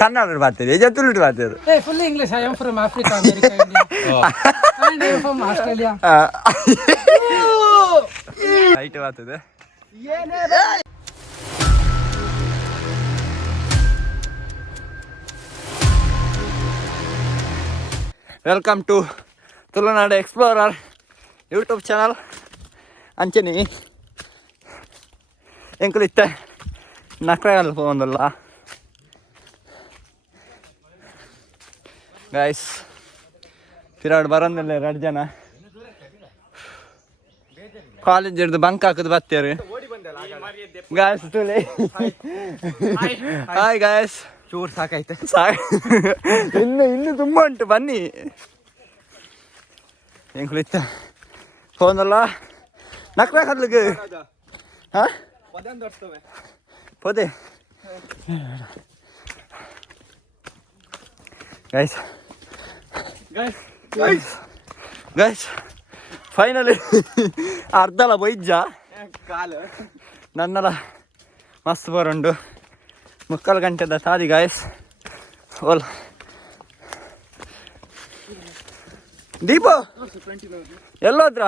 ಕನ್ನಡ ಬರ್ತೀರಿ ತುಳುಟು ಬರ್ತೀರಿ full English. I am from Africa, America, India. And I am from Australia. Right ಬರ್ತದೆ. Welcome to Tulunadu explorer YouTube channel. ಅಂಚೆನಿ ಎಂಕುಲಿತ್ತ ನಕ್ರೆ ಅಲ್ಪ ಒಂದಲ್ಲ ಗೈಸ್. ಪಿರಾಡ್ ಬರೋದಿಲ್ಲ 2 ಜನ ಕಾಲೇಜ್ ಹಿಡ್ದು ಬಂಕ್ ಹಾಕದು ಬರ್ತೀರಿ ಗಾಯ್ಸ್. ತುಳಿ hi guys. ಚೂರು ಸಾಕೈತೆ ಇನ್ನು ತುಂಬ ಉಂಟು, ಬನ್ನಿ. ಹೆಂಗ್ ಕುಳಿತ ಹೋದಲ್ಲ ನಕ್ರೆ ಕದ್ಲಿಗೆ ಹಾಂ ಪೋದೆ ಗೈಸ್. ಫೈನಲಿ ಅರ್ಧಲ ಬೈಜ್ಜ ನನ್ನಲ ಮಸ್ತ್ ಬರೋಂಡು 3 ಗಂಟೆದ ಸಾದಿ ಗಾಯ್ಸ್. ಓಲ್ ದೀಪ ಎಲ್ಲೋದ್ರ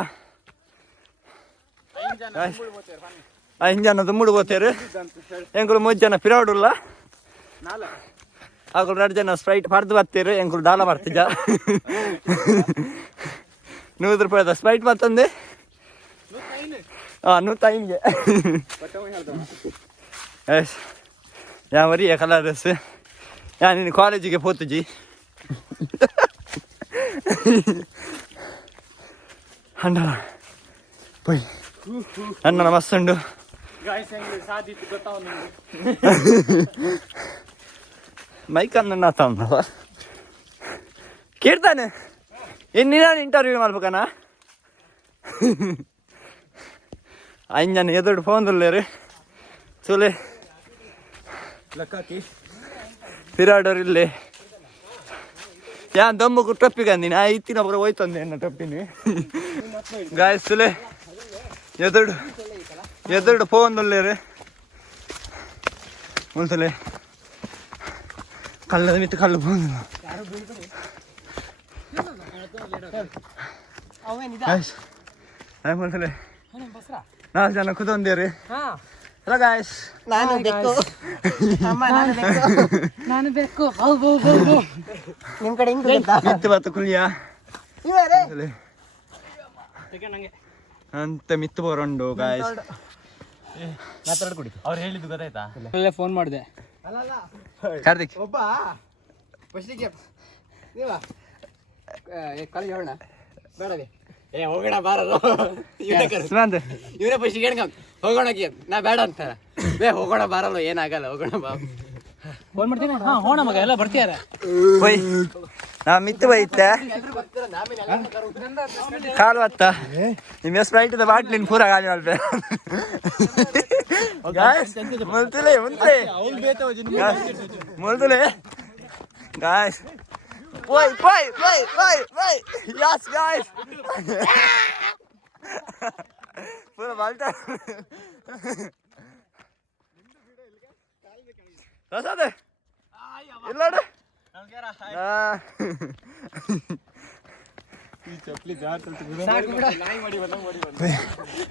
ಇಂಜನ ತುಂಬುಡು ಹೋಗ್ತೇರು. ಎಂಕುಲು 3 ಜನ ಪಿರಾಡುಲ್ಲ, ಆಕಳು 2 ಜನ ಸ್ಪ್ರೈಟ್ ಪರ್ದು ಬರ್ತೀರು. ಎಂಕುಲು ದಾಲ ಬರ್ತಿದ್ದ 100 ರೂಪಾಯಿದ ಸ್ಪ್ರೈಟ್ ಬರ್ತಂದೆ. ಹಾಂ 105ಗೆ ಎಸ್ ಯಾವರಿ ಕಲರ್ ಡ್ರೆಸ್ ಯಾ ನೀನು ಕಾಲೇಜಿಗೆ ಪೋತುಜಿ ಅಂಡಲ ಪೊಯ್ ಅಣ್ಣನ ಮಸ್ತುಂಡು ಮೈಕ್ ಅನ್ನ ಆತವ ಕೇಳ್ತಾನೆ ಇನ್ನಿನ ಇಂಟರ್ವ್ಯೂ ಮಾಡ್ಬೇಕಣ್ಣ. 5 ಜನ ಎದುರು ಫೋನ್ ತುಳ್ಳೇರಿ ಸುಲೆ ಪಿರಾಡೋರು ಇಲ್ಲಿ ಯಾನ್ ದಮ್ಮು ಟೊಪ್ಪಿಗೆ ಅಂದಿನಿ. ಇತ್ತಿನ ಪುರ ಹೋಯ್ತಂದೆ ಎನ್ನ ಟೊಪ್ಪಿನಿ ಗಾಯ್. ಸುಲೆ ಎದುರು ಫೋನ್ ತುಳ್ಳೇರಿ ಒಂದ್ಸಲೆ ಕಲ್ಲದ ಮಿತ್ತು ಕಲ್ಲು ಫೋನ್ 4 ಜನ ಕೂತೊಂದೇರಿ. Hello guys. ನಾನು ಬೇಕು ನಿಮ್ಮ ಕಡೆ ಮಿತ್ತು ಬತ್ತು ಕುಲಿಯ ಅಂತ ಮಿತ್ತು ಬರೋಂಡು ಗಾಯ್ಸ್. ಅವ್ರು ಹೇಳಿದ್ದು ಗೊತ್ತಾಯ್ತಾ? ಅಲ್ಲೇ ಫೋನ್ ಮಾಡಿದೆ ಕಾರ್ತಿಕ್ ಒಬ್ಬ ಫಸ್ಟಿಗೆ ನೀವ ಕಾಲೇಜ್ ಹೋಗೋಣ ಬೇಡವೇ ಹೋಗೋಣ ಬಾರದು ಇವನೇ ಫಸ್ಟಿಗೆ ಹೇಳ್ಕ ಹೋಗೋಣಕ್ಕೆ ನಾ ಬೇಡ ಅಂತ ಹೋಗೋಣ ಬಾರಲ್ಲ ಏನಾಗಲ್ಲ ಹೋಗೋಣ ಬಾ ಫೋನ್ ಮಾಡ್ತೀನಿ. ಹಾಂ ಹೋಣ ಮಗ ಎಲ್ಲ ಬರ್ತೀಯಾರ ಬೈ ನಾ ಮಿತ್ತು ಬೈತೆ ಕಾಲು ಬತ್ತ ನಿಮ್ಮ ಸ್ಪ್ರೈಟ್ ಬಾಟ್ಲಿನ ಪೂರ ಗಾಳಿ ಮಾಡ್ಬೇ ಮುಲ್ತುಲೆ ಗಾಯ್ಸ್. Yes guys. ಪೂರ ಬಾಲ್ಟ ಪ್ರಸಾದ ಇಲ್ಲ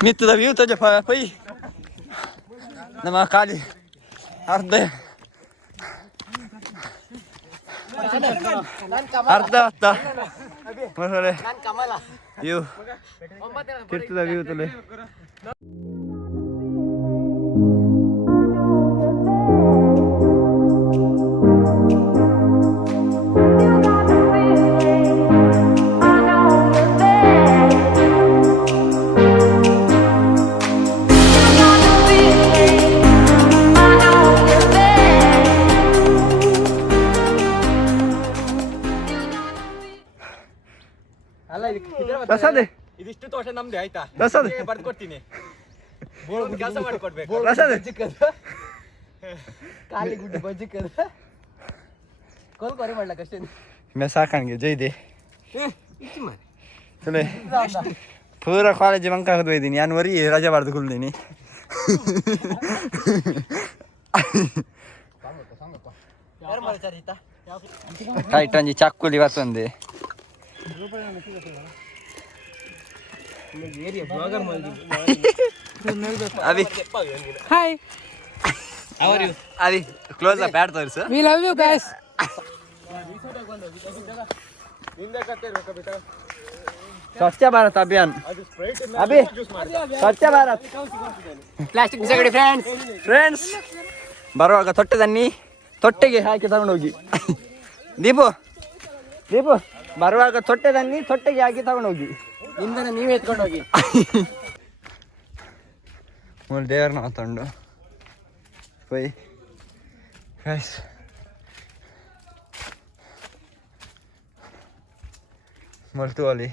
ಮಿತ್ತದ ವ್ಯೂ ತೋಜ ಪೈ ನಮ್ಮ ಖಾಲಿ ಅರ್ಧ ಹೊತ್ತ ವ್ಯೂ ಕಿರ್ತದ ವ್ಯೂ ತಲೆ. ಪ್ರಸಾದ್ ಇದಿಷ್ಟು ತೋಷ ನಮ್ದೆ ಆಯ್ತಾ? ಪ್ರಸಾದ್ ಬರ್ಕೊಡ್ತೀನಿ ಕೆಲಸ ಮಾಡ್ಕೊಡ್ಬೇಕು. ಪ್ರಸಾದ್ ಖಾಲಿ ಗುಡ್ಡು ಬಜ್ಜಿಕ್ಕದ ಕೋಲ್ಕೊರೆ ಮಾಡ್ಲಕ್ಕಷ್ಟೇ ಸಾಕಂಗೆ ಜೈದೆ ಚಲೋ ಪೂರ ಕಾಲೇಜ್ ಬಂಕ್ ಹಾಕದು ಹೋಯ್ತೀನಿ. ನಾನು ವರಿ ರಜೆ ಬಾರ್ದು ಕುಳ್ದೀನಿ. ಕೈಟ್ ಒಂಜಿ ಚಕ್ಕುಲಿ ಬತ್ತೊಂದೆ ಅವಿ ಹಾಯ್ ಅವಿ ಕ್ಲೋಸ್ ಅಪ್ ಆಡ್ ತೋರಿಸು we love you guys Swachh Bharat Abhiyan Abhi Swachh Bharat plastic ಬಿಸಾಕಡಿ friends ಬರುವಾಗ ತೊಟ್ಟೆಗೆ ಹಾಕಿ ತಗೊಂಡೋಗಿ ದೀಪು ಬರುವಾಗ ತೊಟ್ಟೆಗೆ ಹಾಕಿ ತಗೊಂಡೋಗಿ ಇಂದನ ನೀವೇ ಎತ್ಕೊಂಡು ಹೋಗಿ ಮೂರು ದೇವ್ರನ್ನ ಹೊತ್ತೊಂಡು ಹೋಯ್ ಗೈಸ್ ಮೊಳ್ತುವಲಿ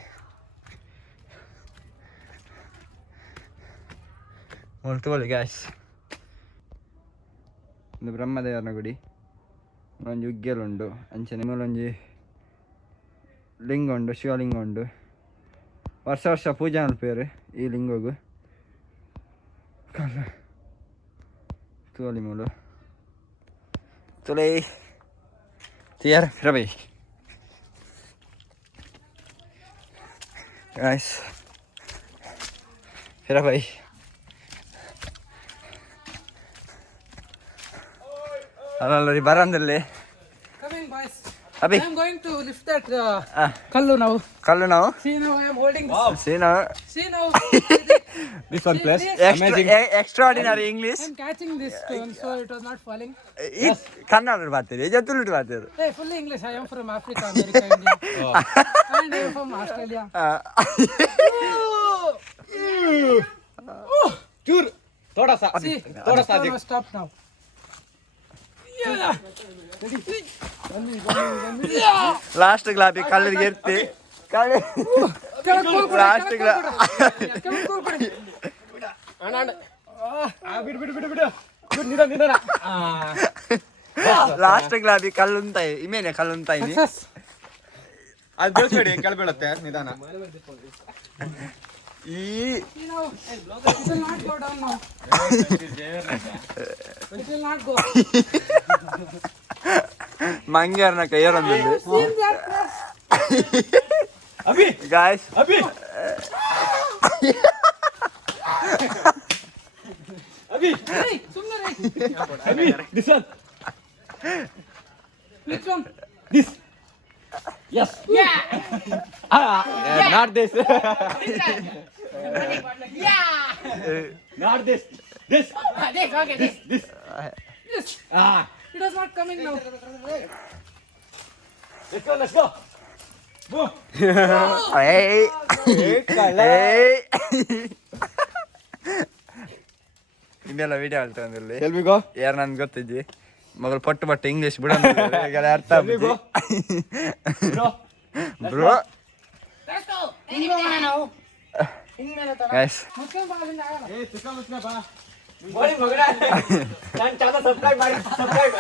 ಗ್ಯಾಸ್ ಒಂದು ಬ್ರಹ್ಮದೇವರನ ಗುಡಿ ಒಂಜಿ ಉಗ್ಗೆಲುಂಡು ಅಂಚನೆ ಮೂಲೊಂಜಿ ಲಿಂಗ ಉಂಡು ಶಿವಲಿಂಗ ಉಂಡು ವರ್ಷ ಪೂಜೆ ಮಲ್ಪೇರು ಈ ಲಿಂಗಗು ತುವಲಿ ಮೂಲು ತುಲೈ ತಿಯರ್ ರವಿ guys फिर भाई ಅಲ್ಲಲ್ಲಿ ಬರಂದಲ್ಲಿ Coming boys. Abhi I am going to lift that kallu now. See now I am holding this. See now. This one place. Extraordinary English. I am catching this stone so it was not falling. Kannada ಬರ್ತೀರಿ ಜತುಲುಟ್ ಬರ್ತೀರಿ Hey, fully English. I am from Africa, America, India. And I am from Australia. चूर थोड़ा सा See, stop now. Last ಗ್ಲಾಬಿ ಕಲ್ಲಿಗೆ ಇರ್ತಿ last last ಗ್ಲಾಬಿ ಕಲ್ಲುಂತಾಯಿ ಇಮೇನೆ ಕಲ್ಲುಂತಾಯಿ ಅದು ಬೆಳೆಸ್ಬೇಡಿ ಕೆಳಬೀಳುತ್ತೆ ನಿಧಾನ ಈ You know, it will not go down now. It will not go. ಮಂಗ್ಯಾರನ ಕೈಯರೊಂದಿದೆ Seen that press? अभी guys अभी अभी Hey, Sundar, hey. अभी this one Which one? this yes Yeah. not this Yeah. not this this This, okay, this. this This. ah It was not coming now. let's go boom ಏಯ್ ಏಯ್ ಇದೆಲ್ಲ video ಹೇಳ್ತಂದಿರಲಿ shall we go ಯಾರು ನನ್ಗೆ ಗೊತ್ತಿದ್ದಿ ಮಗಳು ಪಟ್ಟು English ಬಿಡ ಅರ್ಥ bro bro Let's go. Anywhere now. Guys ಮತ್ತೆ ಬಾಗಿಲಿಂದ ಆಗಲ್ಲ. ए तुका मत बा बड़ी मगड़ा ನಾನು ಚಾನಲ್ ಸಬ್ಸ್ಕ್ರೈಬ್ ಮಾಡಿ ಸಬ್ಸ್ಕ್ರೈಬ್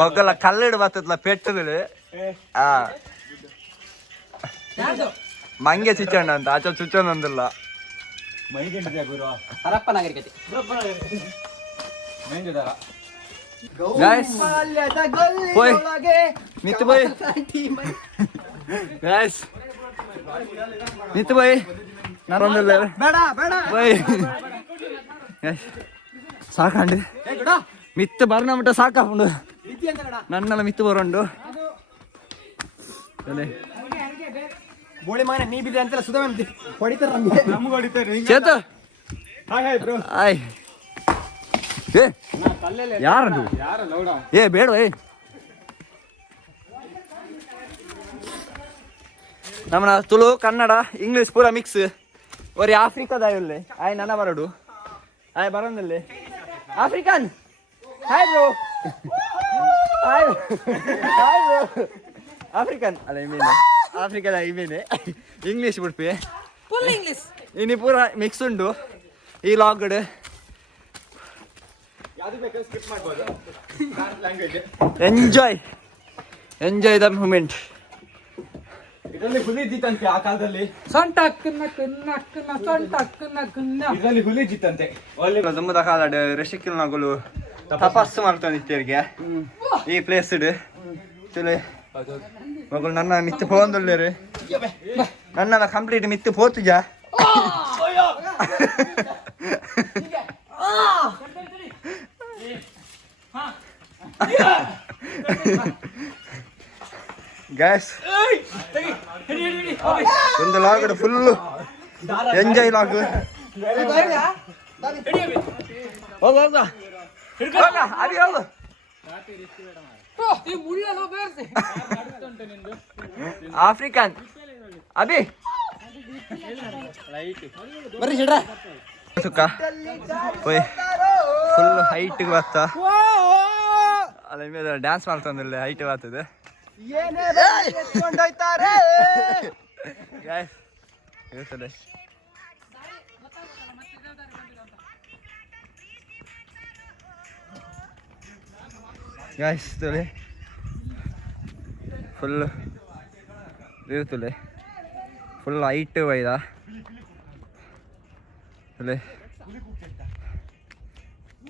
ಮಗಲ ಕಲ್ಲಿಡು ಬರ್ತದಲ್ಲ ಪೆಟ್ಟದಲ್ಲಿ ಆ ಯಾರ್ದು? ಮಂಗೆ ಚಿಚ್ಚಣ್ಣ ಅಂತ ಆಚೆ ಚುಚ್ಚಣ್ಣ ಅಂದಿಲ್ಲ ಮೈಗೆಂಡಿದೆ ಗುರು ಹರಪ್ಪ ನಾಗರಿಕತೆ. ಮೈಗೆಂಡಿದಾರ ಗೈಸ್ ಹೋಯ್ ಮಿತ್ ಬಾಯ್ ಗೈಸ್ ಮಿತ್ ಬಾಯ್ ನಾನೊಂದಿಲ್ಲ ಬಾಯ್ ಸಾಕಂಡು ಮಿತ್ ಬರ್ನಬಿಟ್ಟ ಸಾಕಾಪುಂಡು ನನ್ನೆಲ್ಲ ಮಿತ್ತು ಬರೋಂಡು ಬೋಳಿ ಮಗನ ನೀ ಬಿದ್ದೆ ಅಂತೆಲ್ಲ ಸುಧಾ ಮ್ಯಾಮ್ ಹೊಡಿತಾರ ನಮ್ಗೆ. ನಮ್ಗೆ ಹೊಡಿತಾರೆ ಚೇತು ಹಾಯ್ ಹಾಯ್ ಬ್ರೋ ಆಯ್ ಏ ಯಾರದು ಯಾರ ಲೌಡ ಏ ಬೇಡ ಏ ನಮ್ಮನ ತುಳು ಕನ್ನಡ ಇಂಗ್ಲೀಷ್ ಪೂರ ಮಿಕ್ಸ್ ಒರಿ ಆಫ್ರಿಕಾದ ಇಲ್ಲೇ ಆಯ್ ನನ್ನ ಬರಡು ಆಯ್ ಬರೋದಲ್ಲಿ African hi bro hi hi bro African ಅಲ್ಲ ಇಮೇನೆ ಆಫ್ರಿಕಾದ ಇಮೇನೆ ಇಂಗ್ಲೀಷ್ ಬಿಡ್ಪಿ ಫುಲ್ ಇಂಗ್ಲಿಷ್. ಇನ್ನು ಪೂರ ಮಿಕ್ಸ್ ಉಂಡು ಈ ಲಾಗ್ಡ್ ಯಾವುದು ಬೇಕಾದ್ರೆ ಸ್ಕಿಪ್ ಮಾಡ್ಬೋದು ಲ್ಯಾಂಗ್ವೇಜ್ ಎಂಜಾಯ್ ದ ಮೂಮೆಂಟ್ ಇದರಲ್ಲಿ ಹುಲಿ ಇದ್ದಿತ್ತಂತೆ ಆ ಕಾಲದಲ್ಲಿ. ಸೊಂಟ ಅಕ್ಕನ್ನ ಕನ್ನ ಅಕ್ಕನ್ನ ಸೊಂಟ ಅಕ್ಕನ್ನ ಕನ್ನ ಇದರಲ್ಲಿ ಹುಲಿ ಇದ್ದಿತ್ತಂತೆ. ಒಳ್ಳೆ ಜಮ್ಮುದ ಕಾಲ ಋಷಿಕಿಲ್ ನಗಲು ತಪಸ್ಸು ಮಾಡ್ತಾನಿತ್ತೇರಿಗೆ ಈ ಪ್ಲೇಸ್ ಇಡು ಚಲೋ ಮಗಳು ನನ್ನ ಮಿತ್ತು ಪೋಂದುಳ್ಳೇರು ನನ್ನ ಕಂಪ್ಲೀಟ್ ಮಿತ್ತು ಪೋತುಜ ಗ್ಯಾಸ್ ಒಂದು ಲಾಗಡು ಫುಲ್ಲು ಎಂಜಾಯ್ ಲಾಗು ಹೋಗ ಹೋಗ ಅದಿ ಹೋಗು ಆಫ್ರಿಕನ್ ಅಭಿ ಬರ್ರಿ ಶೆಟ್ರ ಸುಕ್ಕ ಹೋಯ್ ಫುಲ್ ಹೈಟ್ ಬತ್ತ ಅದ್ರ ಮೇಲೆ ಡ್ಯಾನ್ಸ್ ಮಾಡ್ತಂದಿಲ್ಲ ಹೈಟ್ ಬರ್ತದೆ ಇರ್ತದೆ ಗಾಯ್ಸ್ ತುಲೆ ಫುಲ್ ಇರ್ತದೆ ಫುಲ್ ಹೈಟ್ ಒಯ್ದ ತುಲೆ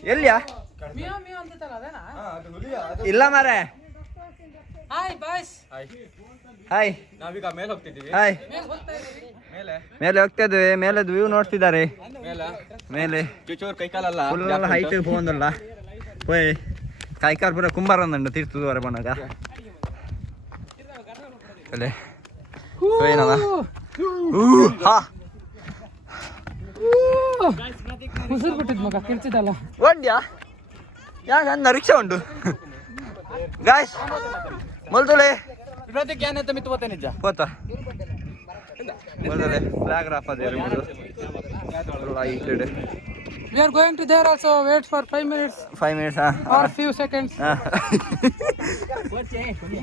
ಎಲ್ಲಿಯಾ ಇಲ್ಲ ಮಾರೆ ಹಾಯ್ ನಾವೀಗ ಮೇಲೆ ಹೋಗ್ತಿದ್ದೀವಿ. ಹಾಯ್ ಮೇಲೆ ಹೋಗ್ತಾ ಇದ್ವಿ ಮೇಲೆ ವ್ಯೂ ನೋಡ್ತಿದ್ದಾರೆ ಮೇಲೆ ಚೂಚೂರು ಕೈಕಾಲಲ್ಲ ಫುಲ್ ಹೈಟ್ ಹೋಗಂದಲ್ಲ ಹೋಯ್ ಕೈಕಾಲ್ ಪೂರ ಕುಂಬಾರ ಅಂದಂಡು ತೀರ್ಥದ ವರ ಬಣ್ಣಗ ಅಲ್ಲೇ ಹೋಯ್ನವ ಹಾ ಉಸಿರು ಬಿಟ್ಟಿದ್ ಮಗ ಕಿರ್ಚಿದಲ್ಲ ಒಂಡ್ಯಾ ಯಾಕ ಅನ್ನ ರಿಕ್ಷಾ ಉಂಟು ಗಾಯ್ಸ್ ಮೊಲ್ದಲೆ ಇವತ್ತಿಗೆ ಏನಂತ ಮಿತ್ತು ಬತ್ತೆ ನಿಜ ಪೋತ ಮೊಲ್ದಲೆ ಫ್ಲಾಗ್ ರಾಫ್ ಅದೇ lighted We are going to there also. Wait for 5 minutes 5 minutes or few seconds.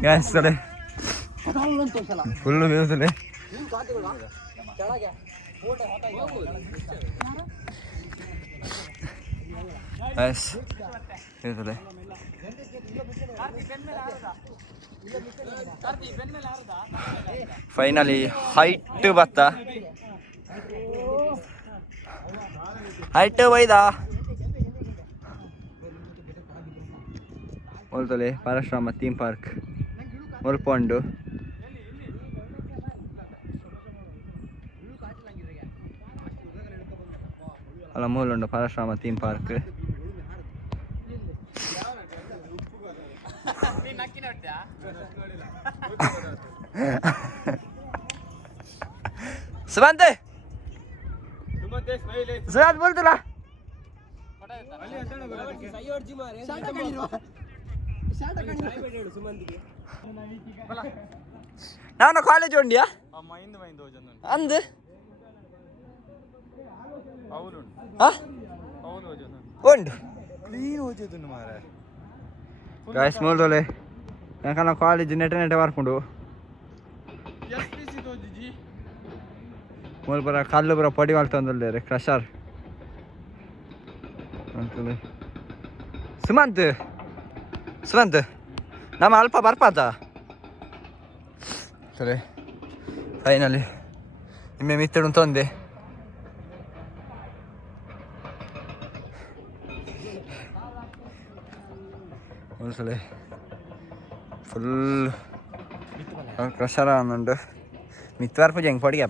Guys ತಲೆ ಫುಲ್ ವ್ಯೂಸ್ ಅಲ್ಲೇ ಗಾಯ್ಸ್ ಇರ್ತದೆ ಫೈನಲಿ ಹೈಟ್ ಬತ್ತ ಹೈಟ್ ಒಯ್ದ ಒಲ್ತಲೆ ಪರಶುರಾಮ ಥೀಮ್ ಪಾರ್ಕ್ ಮುಲ್ಪೊಂಡು ಅಲ್ಲ ಮೂಲುಂಡು ಪರಶುರಾಮ ಥೀಮ್ ಪಾರ್ಕ್ ಸುಮಂತ್ ಸುಮಂತ್ ಬೋಲ್ತಲ್ಲ ನಾನು ಕಾಲೇಜ್ ಉಂಡಿಯಾ ಅಂದ್ ಉಂಡು ಗಾಯ್ಸ್ ಮೂಲದೊಲೆ ಯಾಕಂದ್ರೆ ಕಾಲೇಜ್ ನೆಟ್ಟೆ ಬರ್ಕೊಂಡು ಮೂಲ ಬರ ಕಲ್ಲು ಬರ ಪೊಡಿ ಮಾಡ್ತಂದ್ರೆ ಕ್ರಷರ್ ಸುಮಂತ್ ಸುಮಂತ್ ನಮ್ಮ ಅಲ್ಪ ಬರ್ಪಾತ ಸರಿ ಫೈನಲಿ ನಿಮ್ಮೆ ಮಿತ್ತಡು ತಂದೆ ಒಂದ್ಸಲ ಫುಲ್ ಕ್ರಷರ ಅನ್ನುಂಡು ಮಿತ್ವಾರ್ಪು ಜಂಗ್ ಪೊಡಿಗೆ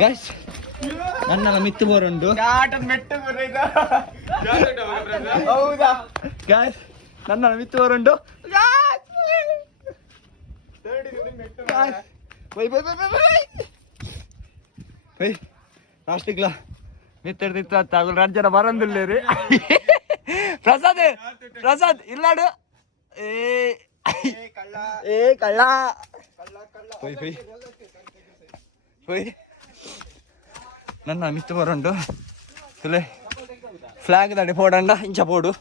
ಗೈಸ್ ನನ್ನ ಮಿತ್ತು ಬೋರುಂಡು ಹೌದಾ ಗೈಸ್ ನನ್ನ ಮಿತ್ತು ಬೋರುಂಡು ಲಾಸ್ಟಿಗ್ಲ ಮಿತ್ತೆಡ್ದಿತ್ತು ತಾಗುಲ್ ರಾಜ್ಯನ ಬರಂದಿಲ್ಲೇರಿ ಪ್ರಸಾದ್ ಇಲ್ಲಾಡು ಏ ಕಳ್ಳ ನನ್ನ ಮಿತ್ತು ಬರೋಂಡು ತುಲೆ ಫ್ಲಾಗ್ ದಾಡಿ ಪೋಡಂಡ ಇಂಚ ಪೋಡು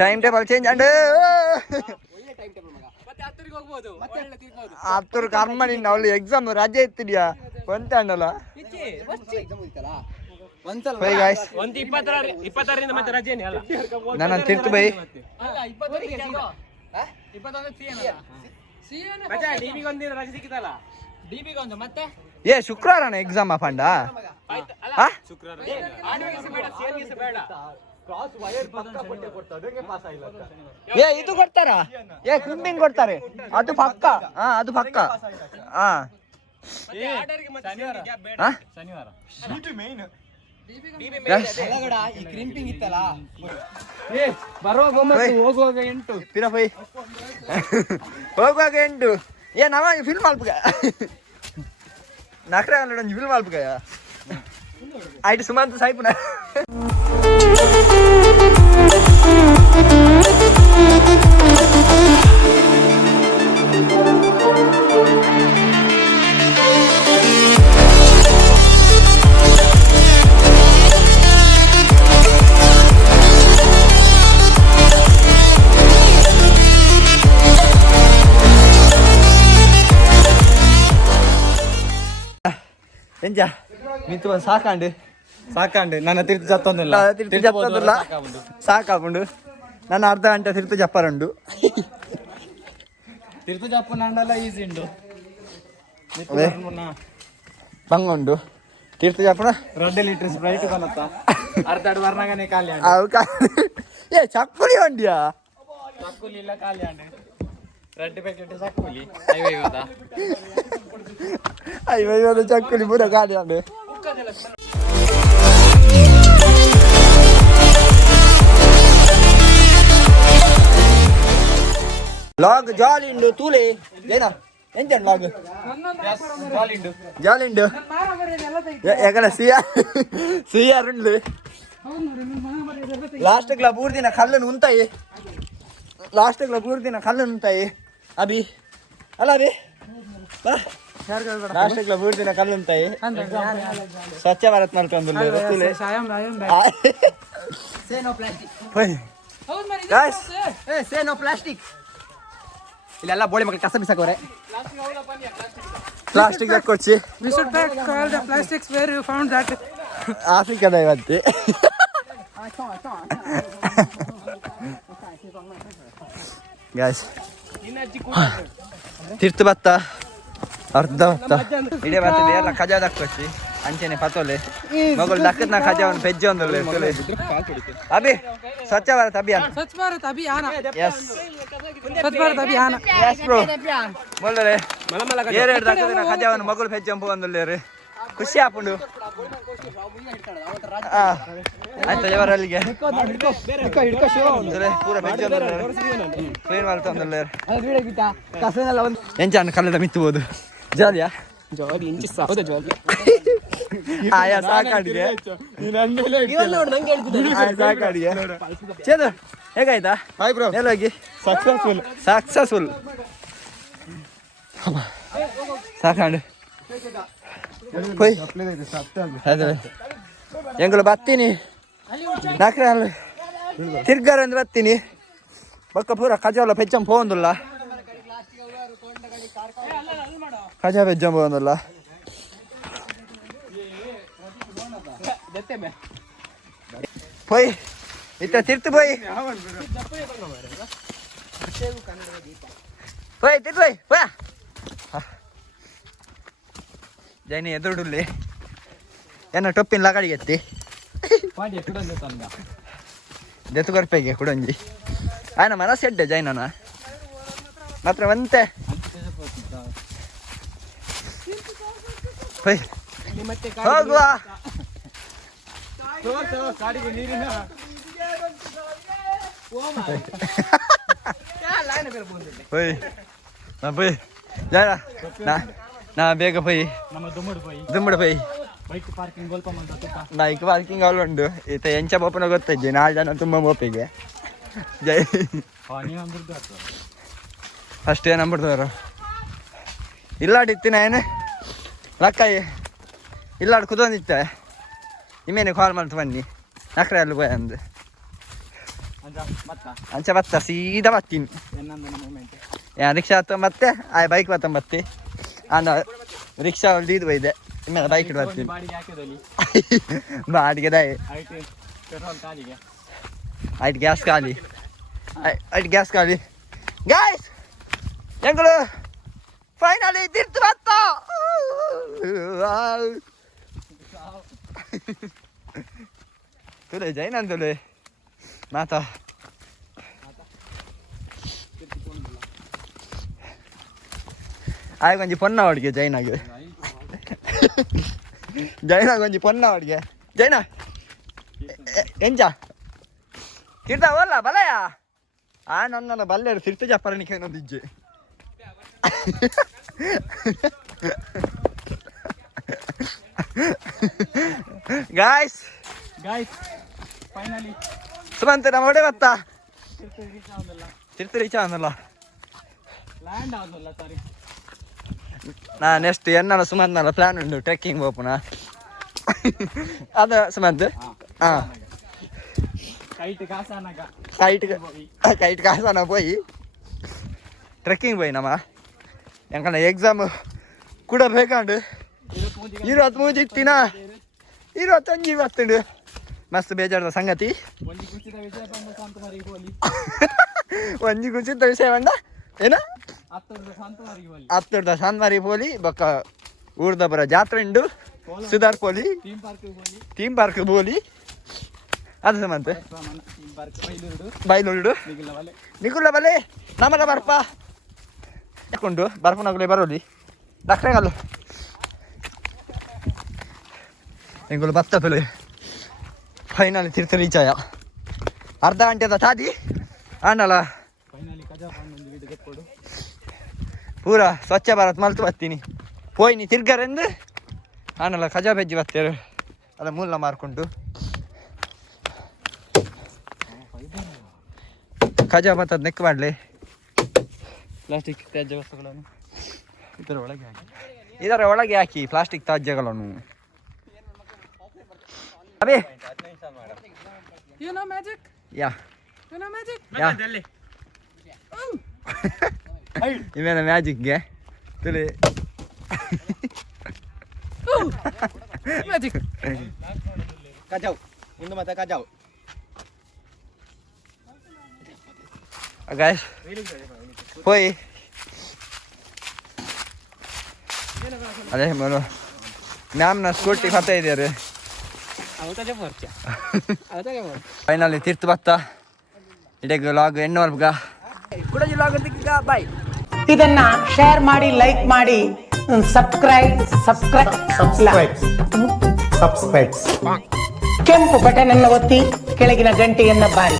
ಟೈಮ್ ಟೇಬಲ್ ಚೇಂಜ್ ಅಂಡ್ ಹತ್ತರು ಕರ್ಮ ನಿನ್ನ ಅವಳು ಎಕ್ಸಾಮ್ ರಜೆ ಇತ್ತಿದ್ಯಾ ಒಂತ ಅಂಡಲ್ಲ ನನ್ನ ತಿರ್ತು ಬೈ ಏ ಶುಕ್ರವಾರನ ಎಕ್ಸಾಮ್ ಪಂಡ ಏ ಇದು ಕೊಡ್ತಾರ ಏ ಕ್ಲಿಂಪಿಂಗ್ ಕೊಡ್ತಾರೆ ಅದು ಪಕ್ಕ ಅದು ಪಕ್ಕ ಹೋಗುವಾಗ 8 ಏ ನಾವ ಫಿಲ್ಮ್ ಅಲ್ಪಗ nakre ಅಲ್ಲ ಫಿಲ್ಮ್ ಅಲ್ಪಗ ಆಯ್ತು ಸುಮಾರು ಸಾಯ್ಪುನ ಎಂಜ ಮಿತ್ತು ಬಂದು ಸಾಕಾಂಡು ನನ್ನ ತಿರ್ತು ಜತ್ತೊಂದಿಲ್ಲ ಸಾಕಾಪುಂಡು ನನ್ನ ಅರ್ಧ ಗಂಟೆ ತಿರ್ತು ಜಪ್ಪರಂಡು ತಿರ್ತು ಜಪ್ಪನಲ್ಲ ಈಸಿ ಉಂಡು ಬಂಗುಂಡು ತೀರ್ಥ ಜಪ್ಪನ 2 ಲೀಟರ್ ಸ್ಪ್ರೈಟ್ ಬನ್ನತ್ತ ಅರ್ಧ ವರ್ಣಗನೆ ಖಾಲಿ ಏ ಚಕ್ಕುಲಿ ಹೊಂಡಿಯಾ ಚಕ್ಕುಲಿ ಇಲ್ಲ ಖಾಲಿ ಅಂಡೆ 2 ಪ್ಯಾಕೆಟ್ ಚಕ್ಕುಲಿ 50 ಚಕ್ಕುಲಿ ಪೂರ ಖಾಲಿ ಅಂಡೆ ಲಾಗ್ ಜಾಲಿಂಡು ತೂಲೆ ಏನ ಎಂಜನ್ ಲಾಗ್ ಜಾಲಿಂಡು ಯಾಕಂದ್ರೆ ಸಿಆರ್ ಉಂಡು ಲಾಸ್ಟ್ ಕ್ಲಬ್ 3 ದಿನ ಕಲ್ಲನ್ನು ಉಂತಾಯಿ ಅಭಿ ಅಲ್ಲ ಅಭಿ ಲಾಸ್ಟ್ ಕ್ಲಬ್ 3 ದಿನ ಕಲ್ಲು ಉಂತಾಯಿ ಸ್ವಚ್ಛ ಭಾರತ್ ಮಾಡ್ಕೊಂಡು ಪ್ಲಾಸ್ಟಿಕ್ ಇಲ್ಲೆಲ್ಲ ಬೋಳಿ ಮಕ್ಕಳು ಕಸ ಬಿಸಾಕೋರೆ ಪ್ಲಾಸ್ಟಿಕ್ ಹಾಕೊಚ್ಚಿ ಆಫ್ರಿಕಾದ ಇವತ್ತೆ ಗಾಯ್ಸ್ ತೀರ್ಥ ಭತ್ತ ಅರ್ಧ ಭತ್ತ ಇಡೀ ಭತ್ತ ಬೇರೆ ಖಜಾ ದಕ್ಕೊಚ್ಚಿ ಅಂಚೆನೆ ಪತೋಲೆ ಮಗಳು ದಕ್ಕದ ಖಜಾ ಒಂದು ಪೆಜ್ಜೆ ಒಂದು ಅಭಿ ಸ್ವಚ್ಛ ಭಾರತ್ ಅಭಿಯಾನ ಎಸ್ ಬ್ರೋ ಮೊದಲೇ 2 ದಕ್ಕದ ಖಜಾವನ್ನು ಮಗಳು ಪೆಜ್ಜೆ ಅಂಪು ಒಂದಲ್ಲೇರಿ ಖುಷಿ ಆಪುಂಡು ಆಯ್ತಾ ಇವರ ಅಲ್ಲಿಗೆ ಪೂರ ಕ್ಲೀನ್ ಮಾಡ್ತಂದ್ರೆ ಎಂಚಾನ ಕಲ್ಲದ ಮಿತ್ತಬಹುದು ಜಾಲಿಯಾ ಆಯಾ ಸಾಕಾಡಿಗೆ ಸಾಕಾಡಿಗೆ ಚೇದು ಹೇಗಾಯ್ತಾ ಎಲ್ಲೋಗಿ ಸಕ್ಸಸ್ಫುಲ್ ಸಾಕಾಂಡು ಎಂಗಳು ಬರ್ತೀನಿ ನಾಕ್ರೆ ಅಲ್ಲಿ ತಿರ್ಗಾರಂದು ಬರ್ತೀನಿ ಬೊಕ್ಕ ಪೂರ ಕಜಾಲ ಪೆಚ್ಚಂ ಪೋಂದುಲ್ಲ ಕಜಾ ಪೆಚ್ಚಂ ಪೋಂದುಲ್ಲ ಪೋಯ್ ಇತ್ತ ತಿರ್ತು ಪೋಯ್ ಪೋಯ್ ತಿರ್ತು ಪೋಯ್ ಪೋಯ ಜೈನಿ ಎದುರುಡುಲ್ಲಿ ಏನ ಟೊಪ್ಪಿನ ಲಗಾಡಿಗೆ ಎತ್ತಿ ದೆತ್ತು ಕೊರ್ಪೆಗೆ ಕುಡಂಜಿ ಆಯ್ನ ಮನಸ್ಸೆಡ್ಡೆ ಜೈನನ ಮಾತ್ರ ಒಂತೆ ಹೋಗುವ ನಾ ಬೇಗ ಪೋಯಿ ದುಮ್ಮಡು ಪೋಯಿ ಬೈಕ್ ಪಾರ್ಕಿಂಗ್ ಅಲ್ಲಿ ಉಂಡು ಈತ ಎಂಚ ಬೋಪನ ಗೊತ್ತಜ್ಜಿ 4 ಜನ ತುಂಬ ಬೋಪಿಗೆ ಜೈ ಅಷ್ಟೇ ನಂಬಿಡ್ತವ್ರು ಇಲ್ಲಾಡಿತ್ತಿನ ಏನು ಲಕ್ಕಾಯಿ ಇಲ್ಲಾಡು ಕುದೊಂದಿತ್ತೆ ನಿಮ್ಮೇನೆ ಕಾಲ್ ಮಾಡ್ತು ಬನ್ನಿ ನಕ್ರೆ ಅಲ್ಲಿ ಹೋಯ್ ಅಂದು ಅಂಚ ಬತ್ತ ಸೀದಾ ಬರ್ತೀನಿ ರಿಕ್ಷಾ ಹತ್ತ ಮತ್ತೆ ಆ ಬೈಕ್ ಬತ್ತ ಬತ್ತಿ ಅಂದ ರಿಕ್ಷಾ ಹೊಲ್ದಿದ್ದು ಒಯ್ದೆ ಇನ್ಮೇಲೆ ಬೈಕ್ ಇಟ್ಟು ಬರ್ತೀನಿ ಬಾಡಿಗೆ ದಾಯಿ ಆಯ್ತು ಗ್ಯಾಸ್ ಖಾಲಿ ಆಯ್ತು ಗ್ಯಾಸ್ ಖಾಲಿ ಗಾಯ್ಸ್ ಎಂಗಳು ಫೈನಲಿ ತಿರ್ತು ಬತ್ತ ತುಲೆ ಜೈನಂದುಲೆ ಮಾತಾ ಆಗ ಒಂಜಿ ಪೊನ್ನ ಅವಡಿಗೆ ಜೈನಾಗೆ ಜೈನಾಗ ಒಂಜಿ ಪೊನ್ನ ಅವಡಿಗೆ ಜೈನ ಎಂಜ ಕಿರ್ತ ಹೋಲ್ಲ ಬಲಯ ಆ ನನ್ನ ಬಲ್ಲೆಡು ತಿರ್ತು ಜಪ್ಪರನಿಕೆ ಅನ್ನೋದಿಜ್ಜೆ ಗಾಯ್ಸ್ ಫೈನಲಿ ಸುಮಂತ ನಮ್ಮ ಹೊಡೆ ಬತ್ತಾ ತಿರ್ತು ರೀಚ್ ಆದಲ್ಲ ನಾ ನೆಕ್ಸ್ಟ್ ಎನ್ನಲ್ಲ ಸುಮಂತ್ನಲ್ಲ ಪ್ಲಾನ್ ಉಂಟು ಟ್ರೆಕ್ಕಿಂಗ್ ಹೋಪುನ ಅದ ಸುಮಂತ್ ಹಾಂ ಕೈಟ್ ಕಾಸಾನ போய் ಟ್ರೆಕ್ಕಿಂಗ್ போய் ನಮ್ಮ ಎಂಕನ ಎಕ್ಸಾಮ್ ಕೂಡ ಬೇಕಂಡು 23 ಇತ್ತಿನ 25 ಇವತ್ತುಂಡು ಮಸ್ತ್ ಬೇಜಾರದ ಸಂಗತಿ ಒಂಜಿ ಕುಚಿತ ವಿಷಯ ಬಂದ ಏನ ಹತ್ತರದ ಶಾಂತಮಾರಿ ಪೋಲಿ ಬೊಕ್ಕ ಊರ್ದ ಬರ ಜಾತ್ರೆ ಉಂಡು ಸುಧಾರ್ ಪೋಲಿ ಥೀಮ್ ಪಾರ್ಕ್ ಪೋಲಿ ಅದು ಸಮಂತ ಬೈಲುಡು ನಿಗುಲ್ಲ ಬಲೆ ನಮ್ಮಲ್ಲ ಬರ್ಪ ಯಾಕೊಂಡು ಬರ್ಪನಗುಲೆ ಬರೋಲಿ ಡಾಕ್ಟ್ರೆಗಲ್ಲು ಎಂಗುಲು ಬತ್ತ ಪೆಲೆ ಫೈನಲಿ ತಿರ್ತು ರೀಚಾಯ ಅರ್ಧ ಗಂಟೆದ ತಾದಿ ಆನಲ್ಲ ಪೂರ ಸ್ವಚ್ಛ ಭಾರತ್ ಮಲ್ತು ಬರ್ತೀನಿ ಪೋಯ್ನಿ ತಿರ್ಗರೆಂದು ಆನಲ್ಲ ಖಜಾ ಬೆಜ್ಜಿ ಬರ್ತೇರು ಅಲ್ಲ ಮೂಲ ಮಾರ್ಕೊಂಡು ಖಜಾ ಬತ್ತದ ನೆಕ್ ಮಾಡಲಿ ಪ್ಲಾಸ್ಟಿಕ್ ತ್ಯಾಜ್ಯ ವಸ್ತುಗಳನ್ನು ಇದರ ಒಳಗೆ ಹಾಕಿ ಪ್ಲಾಸ್ಟಿಕ್ ತ್ಯಾಜ್ಯಗಳನ್ನು ಅಬೇ You know magic? Yeah. You know magic? Yeah. ಇವೇನ ಮ್ಯಾಜಿಕ್ಗೆ ತಿಳಿ ಮ್ಯಾಜಿಕ್ ಕಜಾವ್ ಇಂದು ಮತ್ತೆ ಕಜಾವ್ ಗಾಯ್ಸ್ ಹೋಯ್ ಅದೇ ಮನು ಮ್ಯಾಮ್ನ ಸ್ಕೂಟಿ ಕತ್ತ ಇದ್ದಾರೆ ಫೈನಲಿ ತಿರ್ತು ಬತ್ತ ಇಡೀ ಲಾಗ್ ಎಣ್ಣುವರ್ಗ ಕುಡಜಿ ಲಾಗ್ ಬಾಯ್ ಇದನ್ನ ಶೇರ್ ಮಾಡಿ ಲೈಕ್ ಮಾಡಿ ಕೆಂಪು ಬಟನ್ ಅನ್ನು ಒತ್ತಿ ಕೆಳಗಿನ ಗಂಟೆಯನ್ನ ಬಾರಿ.